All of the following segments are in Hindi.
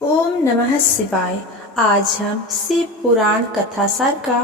ओम नमः शिवाय। आज हम शिव पुराण कथासार का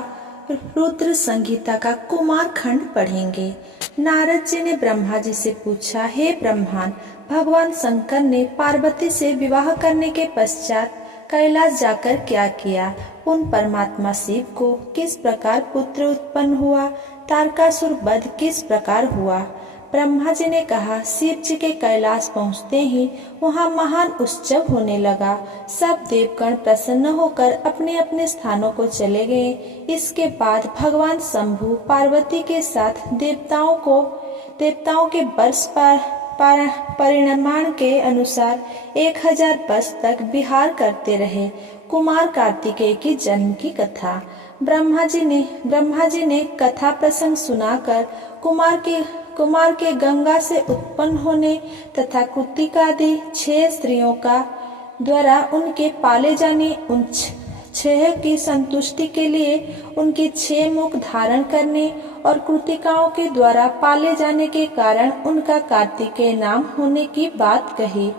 रुद्र संगीता का कुमार खंड पढ़ेंगे। नारद जी ने ब्रह्मा जी से पूछा, हे ब्रह्मन, भगवान शंकर ने पार्वती से विवाह करने के पश्चात कैलाश जाकर क्या किया? उन परमात्मा शिव को किस प्रकार पुत्र उत्पन्न हुआ? तारकासुर वध किस प्रकार हुआ? ब्रह्मा जी ने कहा, शिव जी के कैलाश पहुँचते ही वहाँ महान उत्सव होने लगा। सब देवगण प्रसन्न होकर अपने अपने स्थानों को चले गए। इसके बाद भगवान शंभु पार्वती के साथ देवताओं के वर्ष परिणाम के अनुसार 1000 वर्ष तक विहार करते रहे। कुमार कार्तिकेय की जन्म की कथा। ब्रह्मा जी ने कथा प्रसंग सुनाकर कुमार के गंगा से उत्पन्न होने तथा कुतिकादि 6 स्त्रियों का द्वारा उनके पाले जाने उन 6 की संतुष्टि के लिए उनके 6 मुख धारण करने और कृतिकाओं के द्वारा पाले जाने के कारण उनका कार्तिकेय नाम होने की बात कही।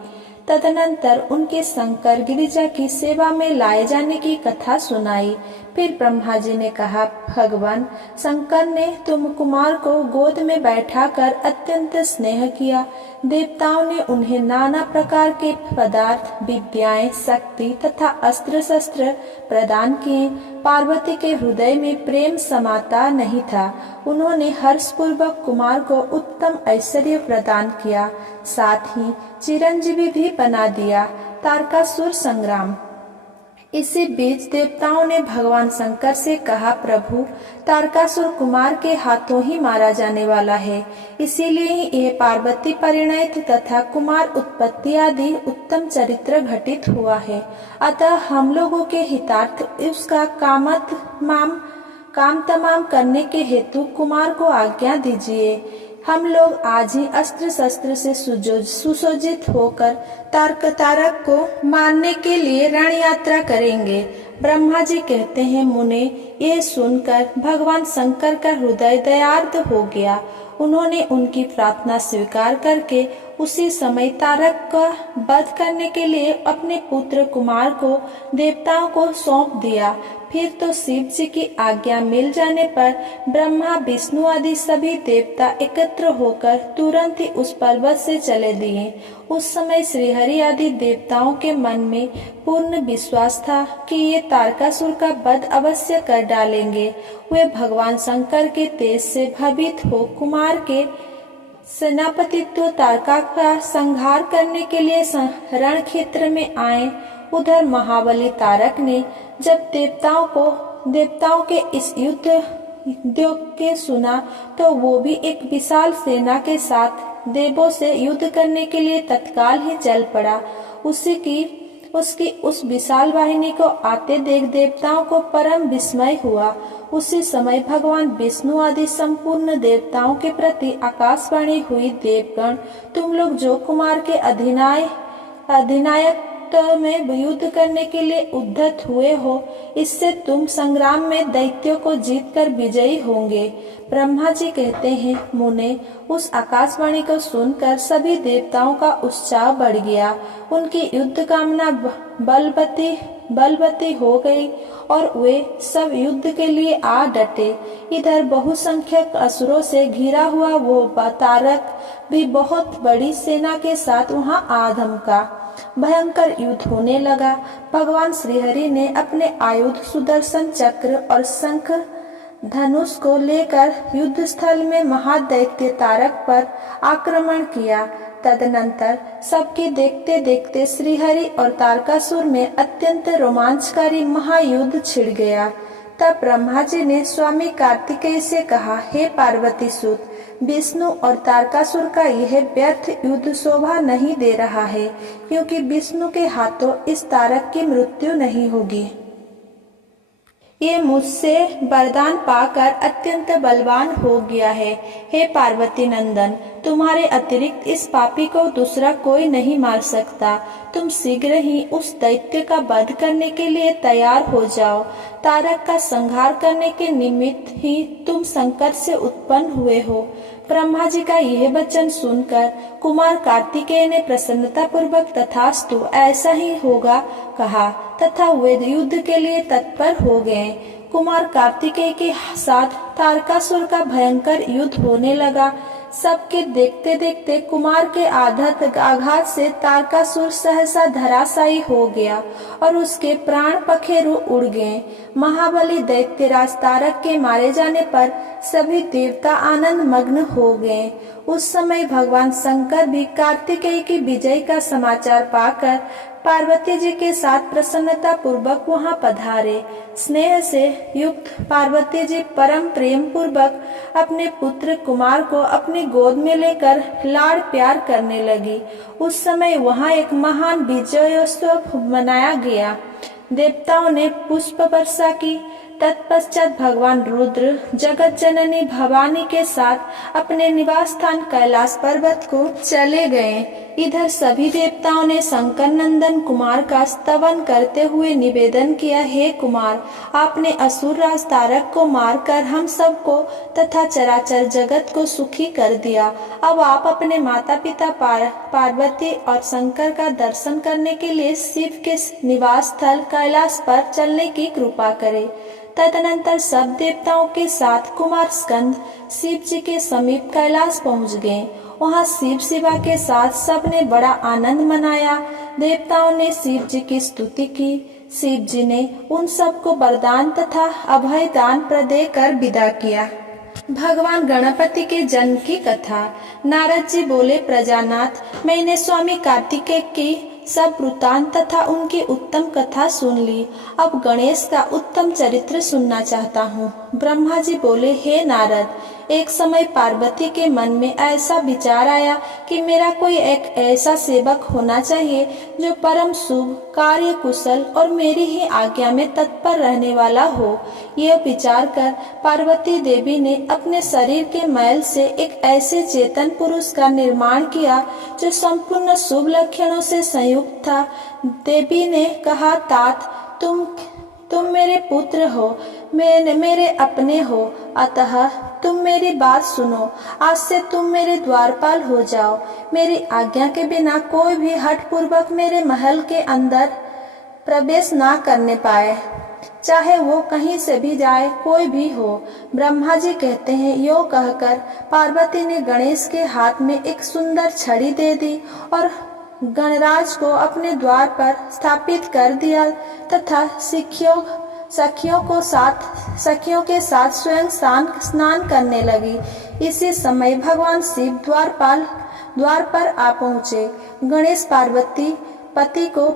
तदनंतर उनके शंकर गिरिजा की सेवा में लाए जाने की कथा सुनाई। फिर ब्रह्मा जी ने कहा, भगवान शंकर ने तुम कुमार को गोद में बैठाकर अत्यंत स्नेह किया। देवताओं ने उन्हें नाना प्रकार के पदार्थ, विद्याएं, शक्ति तथा अस्त्र शस्त्र प्रदान किए। पार्वती के हृदय में प्रेम समाता नहीं था। उन्होंने हर्षपूर्वक कुमार को उत्तम ऐश्वर्य प्रदान किया, साथ ही चिरंजीवी भी बना दिया। तारकासुर संग्राम। इसी बीच देवताओं ने भगवान शंकर से कहा, प्रभु, तारकासुर कुमार के हाथों ही मारा जाने वाला है, इसीलिए ही यह पार्वती परिणय तथा कुमार उत्पत्ति आदि उत्तम चरित्र घटित हुआ है। अतः हम लोगों के हितार्थ उसका काम तमाम करने के हेतु कुमार को आज्ञा दीजिए। हम लोग आज ही अस्त्र शस्त्र से सुसज्जित होकर तारक को मारने के लिए रण यात्रा करेंगे। ब्रह्मा जी कहते हैं, मुने, यह सुनकर भगवान शंकर का हृदय दयार्द हो गया। उन्होंने उनकी प्रार्थना स्वीकार करके उसी समय तारक का वध करने के लिए अपने पुत्र कुमार को देवताओं को सौंप दिया। फिर तो शिव जी की आज्ञा मिल जाने पर ब्रह्मा, विष्णु आदि सभी देवता एकत्र होकर तुरंत ही उस पर्वत से चले दिए। उस समय श्रीहरि आदि देवताओं के मन में पूर्ण विश्वास था कि ये तारकासुर का वध अवश्य कर डालेंगे। वे भगवान शंकर के तेज से भयभीत हो कुमार के सेनापतित्व तारका का संहार करने के लिए रण क्षेत्र में आए। उधर महाबली तारक ने जब देवताओं के इस युद्ध के सुना तो वो भी एक विशाल सेना के साथ देवों से युद्ध करने के लिए तत्काल ही चल पड़ा। उसकी उस विशाल वाहिनी को आते देख देवताओं को परम विस्मय हुआ। उसी समय भगवान विष्णु आदि संपूर्ण देवताओं के प्रति आकाशवाणी हुई, देवगण, तुम लोग जो कुमार के अधिनायक में युद्ध करने के लिए उद्यत हुए हो, इससे तुम संग्राम में दैत्यों को जीतकर विजयी होंगे। ब्रह्मा जी कहते हैं, मुने, उस आकाशवाणी को सुनकर सभी देवताओं का उत्साह बढ़ गया। उनकी युद्ध कामना बलवती हो गई और वे सब युद्ध के लिए आ डटे। इधर बहुसंख्यक असुरों से घिरा हुआ वो तारक भी बहुत बड़ी सेना के साथ वहां आ धमका। भयंकर युद्ध होने लगा। भगवान श्रीहरि ने अपने आयुध सुदर्शन चक्र और शंख धनुष को लेकर युद्ध स्थल में महादैत्य तारक पर आक्रमण किया। तदनंतर सबके देखते देखते श्रीहरि और तारकासुर में अत्यंत रोमांचकारी महायुद्ध छिड़ गया। तब ब्रह्मा जी ने स्वामी कार्तिकेय से कहा, हे पार्वती सुत, विष्णु और तारकासुर का यह व्यर्थ युद्ध शोभा नहीं दे रहा है, क्योंकि विष्णु के हाथों इस तारक की मृत्यु नहीं होगी। ये मुझसे वरदान पाकर अत्यंत बलवान हो गया है। हे पार्वती नंदन, तुम्हारे अतिरिक्त इस पापी को दूसरा कोई नहीं मार सकता। तुम शीघ्र ही उस दैत्य का वध करने के लिए तैयार हो जाओ। तारक का संहार करने के निमित्त ही तुम शंकर से उत्पन्न हुए हो। ब्रह्मा जी का यह वचन सुनकर कुमार कार्तिकेय ने प्रसन्नता पूर्वक तथास्तु ऐसा ही होगा कहा तथा वे युद्ध के लिए तत्पर हो गए। कुमार कार्तिकेय के साथ तारकासुर का भयंकर युद्ध होने लगा। सबके देखते देखते कुमार के आघात से तारकासुर सहसा धराशायी हो गया और उसके प्राण पखेरु उड़ गए। महाबली दैत्यराज तारक के मारे जाने पर सभी देवता आनंद मग्न हो गए। उस समय भगवान शंकर भी कार्तिकेय की विजय का समाचार पाकर पार्वती जी के साथ प्रसन्नता पूर्वक वहां पधारे। स्नेह से युक्त पार्वती जी परम प्रेम पूर्वक अपने पुत्र कुमार को अपनी गोद में लेकर लाड़ प्यार करने लगी। उस समय वहां एक महान विजयोत्सव मनाया गया। देवताओं ने पुष्प वर्षा की। तत्पश्चात भगवान रुद्र जगत जननी भवानी के साथ अपने निवास स्थान कैलाश पर्वत को चले गए। इधर सभी देवताओं ने शंकर नंदन कुमार का स्तवन करते हुए निवेदन किया, हे कुमार, आपने असुर राज तारक को मारकर हम सबको तथा चराचर जगत को सुखी कर दिया। अब आप अपने माता पिता पार्वती और शंकर का दर्शन करने के लिए शिव के निवास स्थल कैलाश पर चलने की कृपा करें। तदनंतर सब देवताओं के साथ कुमार स्कंद शिव जी के समीप कैलाश पहुंच गए। वहां शिव शिवा के साथ सबने बड़ा आनंद मनाया। देवताओं ने शिव जी की स्तुति की। शिव जी ने उन सबको वरदान तथा अभय दान प्रदे कर विदा किया। भगवान गणपति के जन्म की कथा। नारद जी बोले, प्रजानाथ, मैंने स्वामी कार्तिकेय की सब वृतांत तथा उनकी उत्तम कथा सुन ली। अब गणेश का उत्तम चरित्र सुनना चाहता हूँ। ब्रह्मा जी बोले, हे नारद, एक समय पार्वती के मन में ऐसा विचार आया कि मेरा कोई एक ऐसा सेवक होना चाहिए जो परम शुभ, कार्य कुशल और मेरी ही आज्ञा में तत्पर रहने वाला हो। यह विचार कर पार्वती देवी ने अपने शरीर के मैल से एक ऐसे चेतन पुरुष का निर्माण किया जो संपूर्ण शुभ लक्षणों से संयुक्त था। देवी ने कहा, तात, तुम मेरे पुत्र हो, मेरे अपने हो, अतः तुम मेरी बात सुनो। आज से तुम मेरे द्वारपाल हो जाओ। मेरी आज्ञा के बिना कोई भी हठ पूर्वक मेरे महल के अंदर प्रवेश ना करने पाए, चाहे वो कहीं से भी जाए, कोई भी हो। ब्रह्मा जी कहते हैं, यो कहकर पार्वती ने गणेश के हाथ में एक सुंदर छड़ी दे दी और गणराज को अपने द्वार पर स्थापित कर दिया तथा सखियों के साथ स्वयं स्नान करने लगी। इसी समय भगवान शिव द्वार पर आ पहुँचे। गणेश पार्वती पति को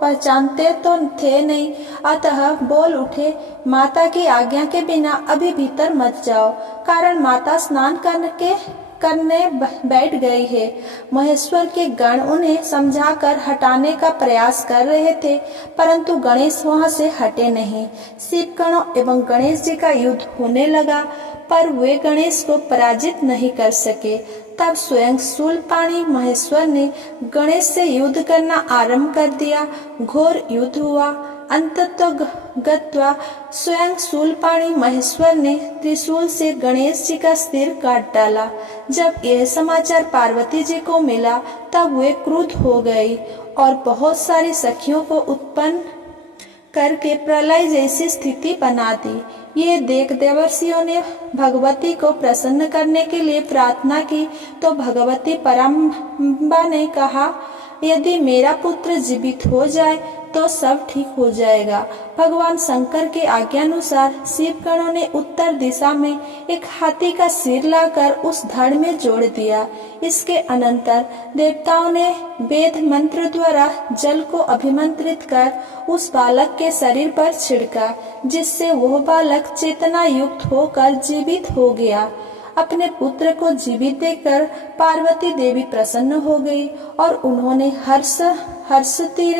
पहचानते तो थे नहीं, अतः बोल उठे, माता की आज्ञा के बिना अभी भीतर मत जाओ, कारण माता स्नान करने बैठ गई है। महेश्वर के गण उन्हें समझाकर हटाने का प्रयास कर रहे थे, परंतु गणेश वहां से हटे नहीं। शिव गणों एवं गणेश जी का युद्ध होने लगा, पर वे गणेश को पराजित नहीं कर सके। तब स्वयं शूलपाणी महेश्वर ने गणेश से युद्ध करना आरंभ कर दिया। घोर युद्ध हुआ। अंततः गत्वा स्वयं शूलपाणी महेश्वर ने त्रिशूल से गणेश जी का सिर काट डाला। जब यह समाचार पार्वती जी को मिला तब वे क्रुद्ध हो गई और बहुत सारी सखियों को उत्पन्न करके प्रलय जैसी स्थिति बना दी। ये देख देवर्षियों ने भगवती को प्रसन्न करने के लिए प्रार्थना की तो भगवती परम्बा ने कहा, यदि मेरा पुत्र जीवित हो जाए तो सब ठीक हो जाएगा। भगवान शंकर के आज्ञानुसार शिव गणों ने उत्तर दिशा में एक हाथी का सिर लाकर उस धड़ में जोड़ दिया। इसके अनंतर देवताओं ने वेद मंत्र द्वारा जल को अभिमंत्रित कर उस बालक के शरीर पर छिड़का, जिससे वह बालक चेतना युक्त होकर जीवित हो गया। अपने पुत्र को जीवित देखकर पार्वती देवी प्रसन्न हो गई और उन्होंने हर्षती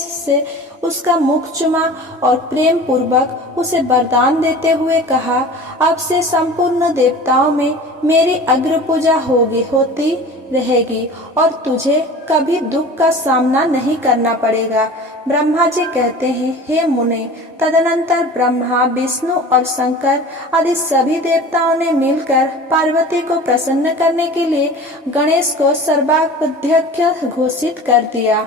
से उसका मुख चुमा और प्रेम पूर्वक उसे वरदान देते हुए कहा, अब से संपूर्ण देवताओं में मेरी अग्र पूजा होती रहेगी और तुझे कभी दुख का सामना नहीं करना पड़ेगा। ब्रह्मा जी कहते हैं, हे मुने, तदनंतर ब्रह्मा, विष्णु और शंकर आदि सभी देवताओं ने मिलकर पार्वती को प्रसन्न करने के लिए गणेश को सर्वाध्यक्ष घोषित कर दिया।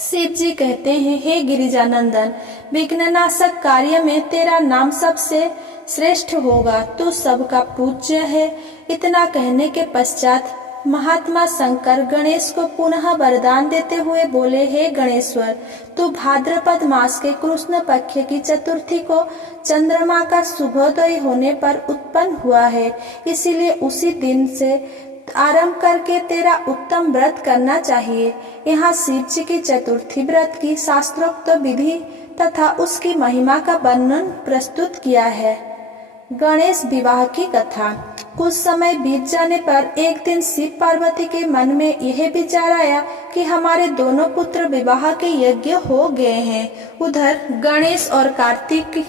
शिव जी कहते हैं, हे गिरिजानंदन, विघ्ननाशक कार्य में तेरा नाम सबसे श्रेष्ठ होगा, तू सबका पूज्य है। इतना कहने के पश्चात महात्मा शंकर गणेश को पुनः वरदान देते हुए बोले, हे गणेश्वर, तू भाद्रपद मास के कृष्ण पक्ष की चतुर्थी को चंद्रमा का शुभोदय होने पर उत्पन्न हुआ है, इसीलिए उसी दिन से आरंभ करके तेरा उत्तम व्रत करना चाहिए। यहाँ शिव जी की चतुर्थी व्रत की शास्त्रोक्त विधि तथा उसकी महिमा का वर्णन प्रस्तुत किया है। गणेश विवाह की कथा। कुछ समय बीत जाने पर एक दिन शिव पार्वती के मन में यह विचार आया कि हमारे दोनों पुत्र विवाह के योग्य हो गए हैं। उधर गणेश और कार्तिक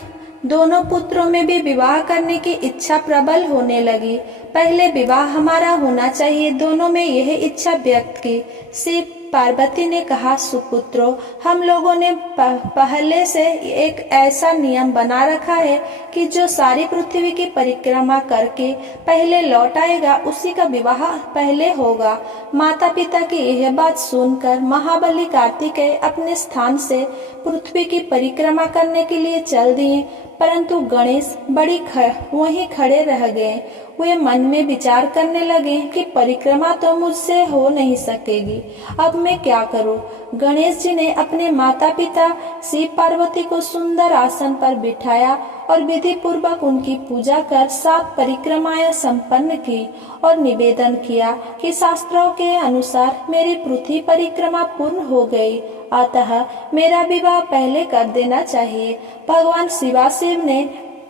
दोनों पुत्रों में भी विवाह करने की इच्छा प्रबल होने लगी। पहले विवाह हमारा होना चाहिए, दोनों में यह इच्छा व्यक्त की। शिव पार्वती ने कहा, सुपुत्रों, हम लोगों ने पहले से एक ऐसा नियम बना रखा है कि जो सारी पृथ्वी की परिक्रमा करके पहले लौट आएगा उसी का विवाह पहले होगा। माता पिता की यह बात सुनकर महाबली कार्तिकेय अपने स्थान से पृथ्वी की परिक्रमा करने के लिए चल दिए, परंतु गणेश वहीं खड़े रह गए। वे मन में विचार करने लगे कि परिक्रमा तो मुझसे हो नहीं सकेगी, अब मैं क्या करूं? गणेश जी ने अपने माता पिता शिव पार्वती को सुंदर आसन पर बिठाया और विधि पूर्वक उनकी पूजा कर 7 परिक्रमाएं संपन्न की और निवेदन किया कि शास्त्रों के अनुसार मेरी पृथ्वी परिक्रमा पूर्ण हो गई, अतः मेरा विवाह पहले कर देना चाहिए। भगवान शिवाशिव ने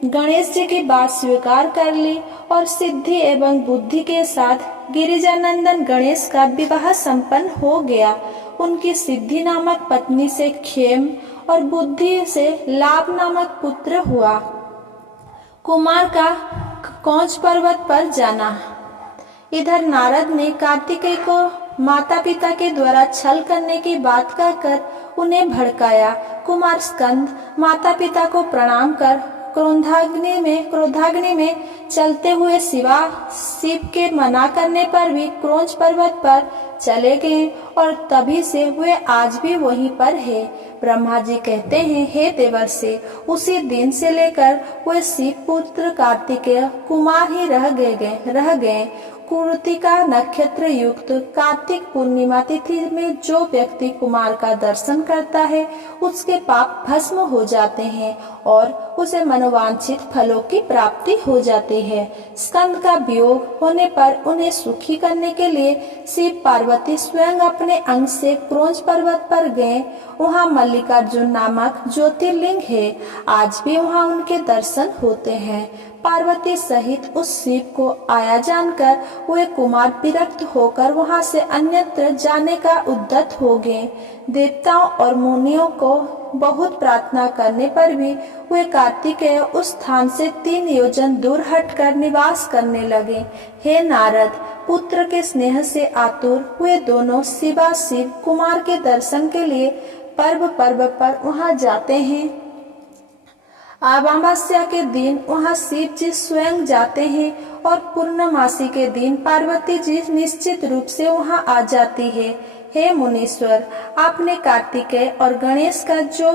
गणेश जी की बात स्वीकार कर ली और सिद्धि एवं बुद्धि के साथ गिरिजानंदन गणेश का विवाह संपन्न हो गया। उनकी सिद्धि नामक पत्नी से क्षेम और बुद्धि से लाभ नामक पुत्र हुआ। कुमार का कौच पर्वत पर जाना। इधर नारद ने कार्तिकेय को माता पिता के द्वारा छल करने की बात कहकर उन्हें भड़काया। कुमार स्कंद माता पिता को प्रणाम कर क्रोधाग्नि में चलते हुए शिव के मना करने पर भी क्रोंच पर्वत पर चले गए और तभी से वे आज भी वहीं पर है। ब्रह्मा जी कहते हैं, हे देवर्षि, उसी दिन से लेकर वे शिव पुत्र कार्तिकेय कुमार ही रह गए। कृतिका नक्षत्र युक्त कार्तिक पूर्णिमा तिथि में जो व्यक्ति कुमार का दर्शन करता है उसके पाप भस्म हो जाते हैं और उसे मनोवांछित फलों की प्राप्ति हो जाती है। स्कंद का वियोग होने पर उन्हें सुखी करने के लिए शिव पार्वती स्वयं अपने अंग से क्रोंच पर्वत पर गए। वहाँ मल्लिकार्जुन नामक ज्योतिर्लिंग है, आज भी वहाँ उनके दर्शन होते हैं। पार्वती सहित उस शिव को आया जानकर वे कुमार विरक्त होकर वहां से अन्यत्र जाने का उद्यत हो गए। देवताओं और मुनियों को बहुत प्रार्थना करने पर भी वे कार्तिकेय उस स्थान से 3 योजन दूर हटकर निवास करने लगे। हे नारद, पुत्र के स्नेह से आतुर वे दोनों शिव कुमार के दर्शन के लिए पर्व पर वहां जाते हैं। अमावस्या के दिन वहां शिव जी स्वयं जाते हैं और पूर्णमासी के दिन पार्वती जी निश्चित रूप से वहां आ जाती है। हे मुनीश्वर, आपने कार्तिकेय और गणेश का जो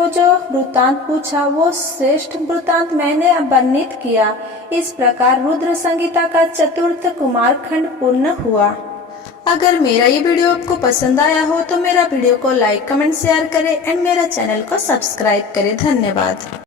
वृतांत पूछा वो श्रेष्ठ वृतांत मैंने वर्णित किया। इस प्रकार रुद्र संगीता का चतुर्थ कुमार खंड पूर्ण हुआ। अगर मेरा ये वीडियो आपको पसंद आया हो तो मेरा वीडियो को लाइक, कमेंट, शेयर करें एंड मेरा चैनल को सब्सक्राइब करें। धन्यवाद।